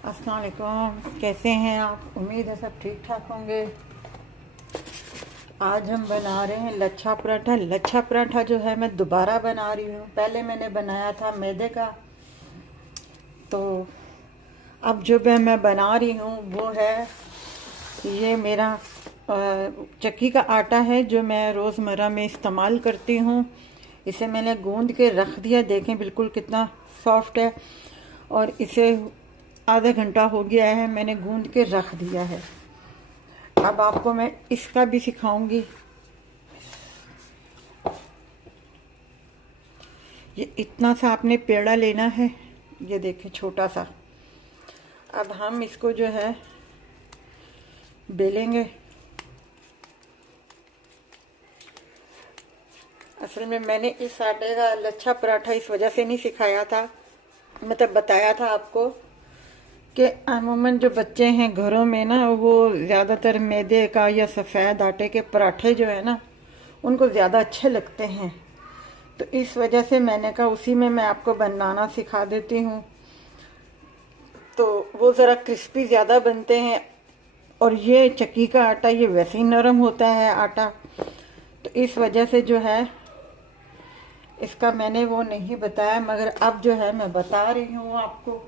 अस्सलाम वालेकुम, कैसे हैं आप? उम्मीद है सब ठीक ठाक होंगे। आज हम बना रहे हैं लच्छा पराठा। लच्छा पराठा जो है मैं दोबारा बना रही हूँ। पहले मैंने बनाया था मैदे का, तो अब जो मैं बना रही हूँ वो है ये मेरा चक्की का आटा है जो मैं रोज़मर्रा में इस्तेमाल करती हूँ। इसे मैंने गूंद के रख दिया, देखें बिल्कुल कितना सॉफ्ट है। और इसे आधा घंटा हो गया है मैंने गूंद के रख दिया है। अब आपको मैं इसका भी सिखाऊंगी। ये इतना सा आपने पेड़ा लेना है, ये देखें छोटा सा। अब हम इसको जो है बेलेंगे। असल में मैंने इस आटे का लच्छा पराठा इस वजह से नहीं सिखाया था, मतलब बताया था आपको कि अमूमन जो बच्चे हैं घरों में ना, वो ज़्यादातर मैदे का या सफ़ेद आटे के पराठे जो है ना उनको ज़्यादा अच्छे लगते हैं। तो इस वजह से मैंने कहा उसी में मैं आपको बनाना सिखा देती हूँ, तो वो ज़रा क्रिस्पी ज़्यादा बनते हैं। और ये चक्की का आटा ये वैसे ही नरम होता है आटा, तो इस वजह से जो है इसका मैंने वो नहीं बताया, मगर अब जो है मैं बता रही हूँ आपको।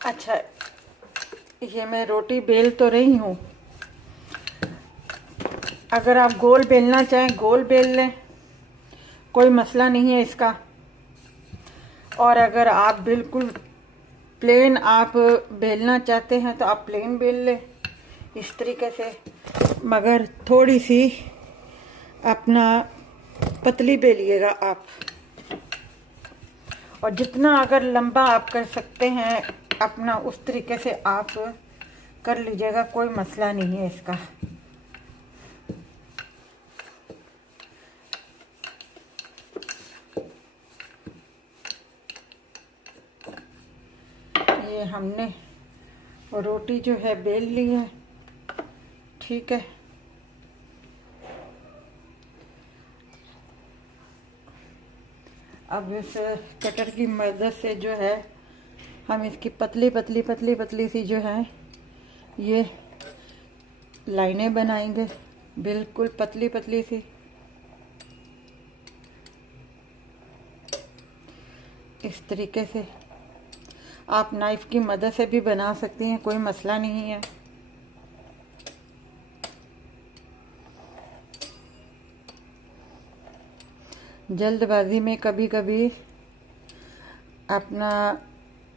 अच्छा, ये मैं रोटी बेल तो रही हूँ। अगर आप गोल बेलना चाहें गोल बेल लें, कोई मसला नहीं है इसका। और अगर आप बिल्कुल प्लेन आप बेलना चाहते हैं तो आप प्लेन बेल लें इस तरीके से, मगर थोड़ी सी अपना पतली बेलिएगा आप। और जितना अगर लंबा आप कर सकते हैं अपना, उस तरीके से आप कर लीजिएगा, कोई मसला नहीं है इसका। ये हमने रोटी जो है बेल ली है, ठीक है। अब इस कटर की मदद से जो है हम इसकी पतली पतली पतली पतली सी जो है ये लाइनें बनाएंगे, बिल्कुल पतली पतली सी। इस तरीके से आप नाइफ की मदद से भी बना सकती हैं, कोई मसला नहीं है। जल्दबाजी में कभी कभी अपना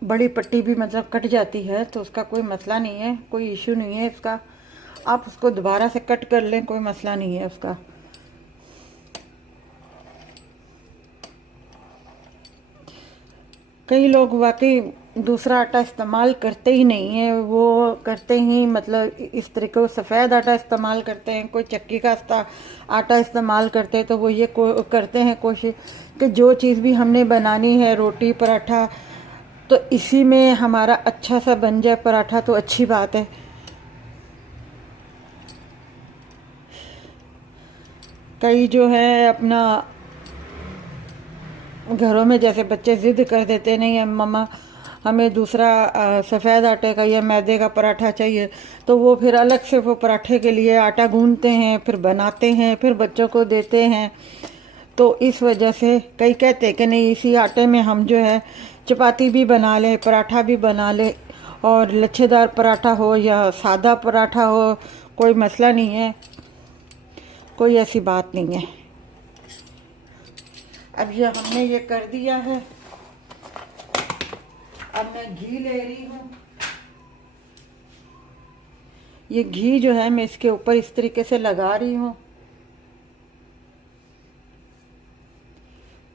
बड़ी पट्टी भी मतलब कट जाती है, तो उसका कोई मसला नहीं है, कोई इशू नहीं है इसका। आप उसको दोबारा से कट कर लें, कोई मसला नहीं है उसका। कई लोग वाकई दूसरा आटा इस्तेमाल करते ही नहीं है, वो करते ही मतलब इस तरीके को सफ़ेद आटा इस्तेमाल करते हैं, कोई चक्की का आटा इस्तेमाल करते हैं। तो वो ये करते हैं कोशिश कि जो चीज़ भी हमने बनानी है, रोटी पराठा, तो इसी में हमारा अच्छा सा बन जाए पराठा तो अच्छी बात है। कई जो है अपना घरों में जैसे बच्चे ज़िद कर देते, नहीं है मम्मा हमें दूसरा सफ़ेद आटे का या मैदे का पराठा चाहिए, तो वो फिर अलग से वो पराठे के लिए आटा गूंदते हैं, फिर बनाते हैं, फिर बच्चों को देते हैं। तो इस वजह से कई कहते हैं कि नहीं इसी आटे में हम जो है चपाती भी बना लें, पराठा भी बना लें, और लच्छेदार पराठा हो या सादा पराठा हो, कोई मसला नहीं है, कोई ऐसी बात नहीं है। अब ये हमने ये कर दिया है। अब मैं घी ले रही हूँ। ये घी जो है मैं इसके ऊपर इस तरीके से लगा रही हूँ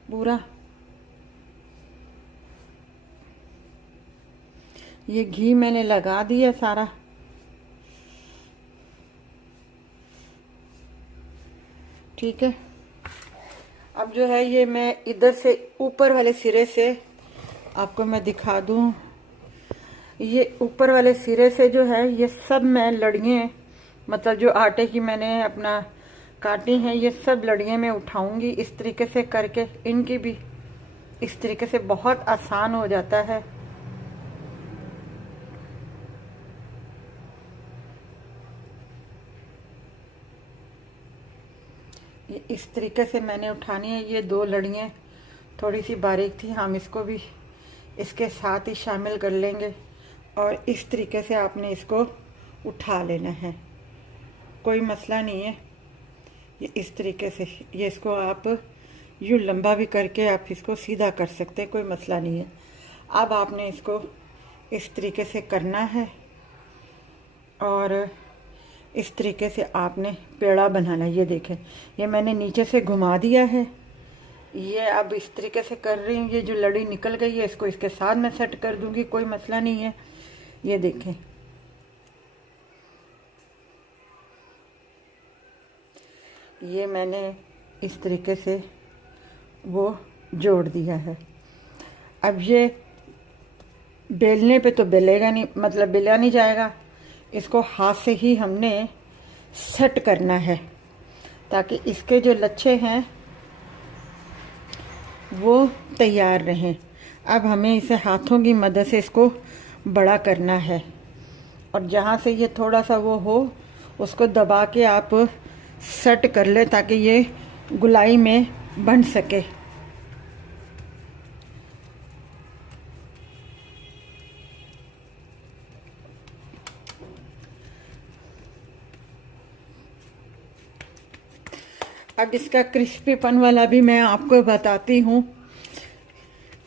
पूरा। ये घी मैंने लगा दिया सारा। ठीक है। अब जो है ये मैं इधर से ऊपर वाले सिरे से आपको मैं दिखा दूँ, ये ऊपर वाले सिरे से जो है ये सब मैं लड़ियाँ, मतलब जो आटे की मैंने अपना काटी हैं, ये सब लड़ियाँ मैं उठाऊंगी इस तरीके से करके। इनकी भी इस तरीके से बहुत आसान हो जाता है। ये इस तरीके से मैंने उठानी है। ये 2 लड़ियाँ थोड़ी सी बारीक थी, हम इसको भी इसके साथ ही शामिल कर लेंगे और इस तरीके से आपने इसको उठा लेना है, कोई मसला नहीं है। ये इस तरीके से, ये इसको आप यूँ लंबा भी करके आप इसको सीधा कर सकते हैं, कोई मसला नहीं है। अब आपने इसको इस तरीके से करना है और इस तरीके से आपने पेड़ा बनाना है। ये देखें, ये मैंने नीचे से घुमा दिया है। ये अब इस तरीके से कर रही हूँ। ये जो लड़ी निकल गई है इसको इसके साथ मैं सेट कर दूंगी, कोई मसला नहीं है। ये देखें, ये मैंने इस तरीके से वो जोड़ दिया है। अब ये बेलने पे तो बेलेगा नहीं, मतलब बेला नहीं जाएगा। इसको हाथ से ही हमने सेट करना है ताकि इसके जो लच्छे हैं वो तैयार रहें। अब हमें इसे हाथों की मदद से इसको बड़ा करना है और जहाँ से ये थोड़ा सा वो हो उसको दबा के आप सेट कर ले ताकि ये गुलाई में बन सके। अब इसका क्रिस्पीपन वाला भी मैं आपको बताती हूँ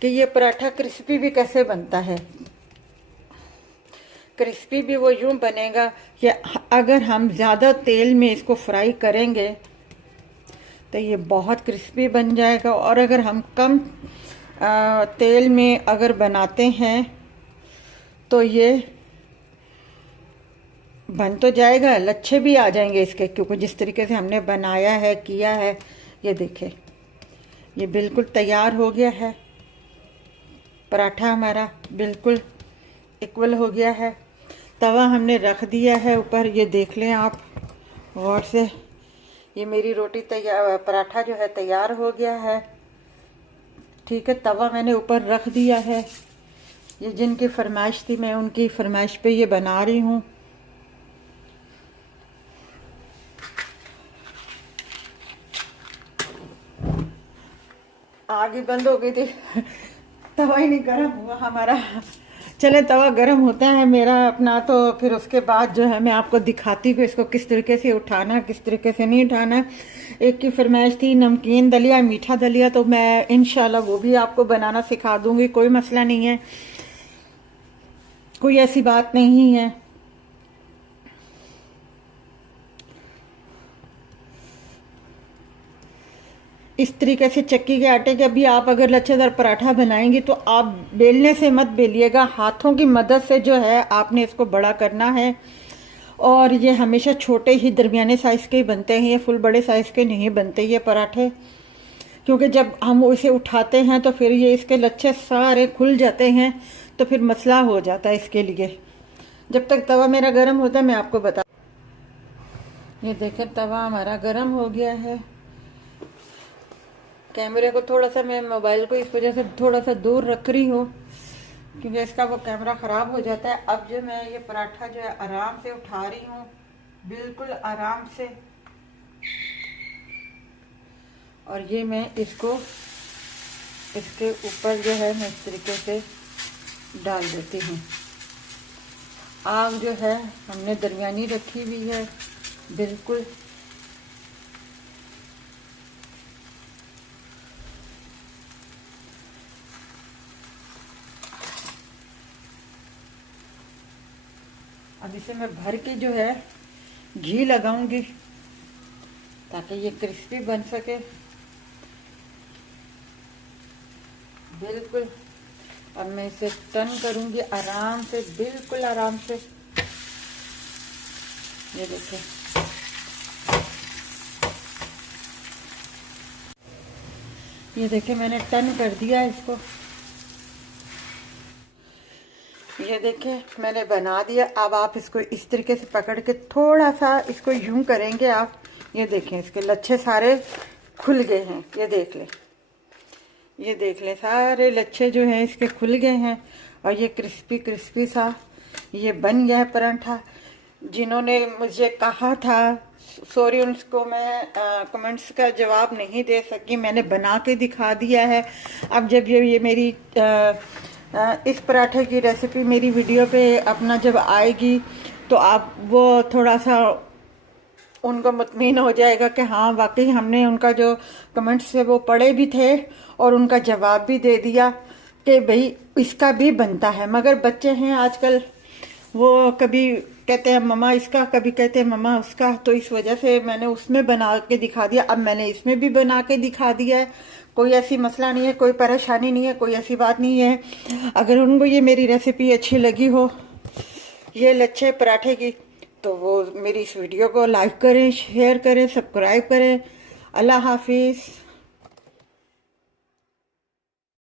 कि ये पराठा क्रिस्पी भी कैसे बनता है। क्रिस्पी भी वो यूं बनेगा कि अगर हम ज़्यादा तेल में इसको फ्राई करेंगे तो ये बहुत क्रिस्पी बन जाएगा, और अगर हम कम तेल में अगर बनाते हैं तो ये बन तो जाएगा, लच्छे भी आ जाएंगे इसके, क्योंकि जिस तरीके से हमने बनाया है किया है। ये देखें, ये बिल्कुल तैयार हो गया है। पराठा हमारा बिल्कुल इक्वल हो गया है। तवा हमने रख दिया है ऊपर, ये देख लें आप गौर से। ये मेरी रोटी तैयार, पराठा जो है तैयार हो गया है। ठीक है, तवा मैंने ऊपर रख दिया है। ये जिनकी फरमाइश थी मैं उनकी फरमाइश पे ये बना रही हूँ। आग ही बंद हो गई थी, तवा ही नहीं गर्म हुआ हमारा। चले, तवा गर्म होता है मेरा अपना, तो फिर उसके बाद जो है मैं आपको दिखाती हूँ इसको किस तरीके से उठाना, किस तरीके से नहीं उठाना। एक की फरमाइश थी नमकीन दलिया, मीठा दलिया, तो मैं इंशाल्लाह वो भी आपको बनाना सिखा दूंगी, कोई मसला नहीं है, कोई ऐसी बात नहीं है। इस तरीके से चक्की के आटे के भी आप अगर लच्छेदार पराठा बनाएंगी तो आप बेलने से मत बेलिएगा, हाथों की मदद से जो है आपने इसको बड़ा करना है। और ये हमेशा छोटे ही दरमियाने साइज़ के ही बनते हैं, ये फुल बड़े साइज़ के नहीं बनते ये पराठे, क्योंकि जब हम इसे उठाते हैं तो फिर ये इसके लच्छे सारे खुल जाते हैं, तो फिर मसला हो जाता है इसके लिए। जब तक तवा मेरा गर्म होता है मैं आपको बता। ये देखें, तवा हमारा गर्म हो गया है। कैमरे को थोड़ा सा, मैं मोबाइल को इस वजह से थोड़ा सा दूर रख रही हूँ क्योंकि इसका वो कैमरा ख़राब हो जाता है। अब जो मैं ये पराठा जो है आराम से उठा रही हूँ, बिल्कुल आराम से, और ये मैं इसको इसके ऊपर जो है मैं इस तरीके से डाल देती हूँ। आग जो है हमने दरमियानी रखी हुई है बिल्कुल। अब इसे मैं भर के जो है घी लगाऊंगी ताकि ये क्रिस्पी बन सके बिल्कुल। अब मैं इसे टर्न करूंगी आराम से, बिल्कुल आराम से। ये देखिए, ये देखिए मैंने टर्न कर दिया इसको। ये देखिए मैंने बना दिया। अब आप इसको इस तरीके से पकड़ के थोड़ा सा इसको यूं करेंगे आप, ये देखें इसके लच्छे सारे खुल गए हैं। ये देख लें, ये देख लें, सारे लच्छे जो हैं इसके खुल गए हैं और ये क्रिस्पी क्रिस्पी सा ये बन गया है परांठा। जिन्होंने मुझे कहा था, सॉरी उनको मैं कमेंट्स का जवाब नहीं दे सकी, मैंने बना के दिखा दिया है। अब जब ये मेरी इस पराठे की रेसिपी मेरी वीडियो पे अपना जब आएगी तो आप वो थोड़ा सा उनको मुतमीन हो जाएगा कि हाँ वाकई हमने उनका जो कमेंट्स थे वो पढ़े भी थे और उनका जवाब भी दे दिया कि भाई इसका भी बनता है। मगर बच्चे हैं आजकल, वो कभी कहते हैं मम्मा इसका, कभी कहते हैं मम्मा उसका, तो इस वजह से मैंने उसमें बना के दिखा दिया। अब मैंने इसमें भी बना के दिखा दिया है। कोई ऐसी मसला नहीं है, कोई परेशानी नहीं है, कोई ऐसी बात नहीं है। अगर उनको ये मेरी रेसिपी अच्छी लगी हो ये लच्छे पराठे की, तो वो मेरी इस वीडियो को लाइक करें, शेयर करें, सब्सक्राइब करें। अल्लाह हाफिज़।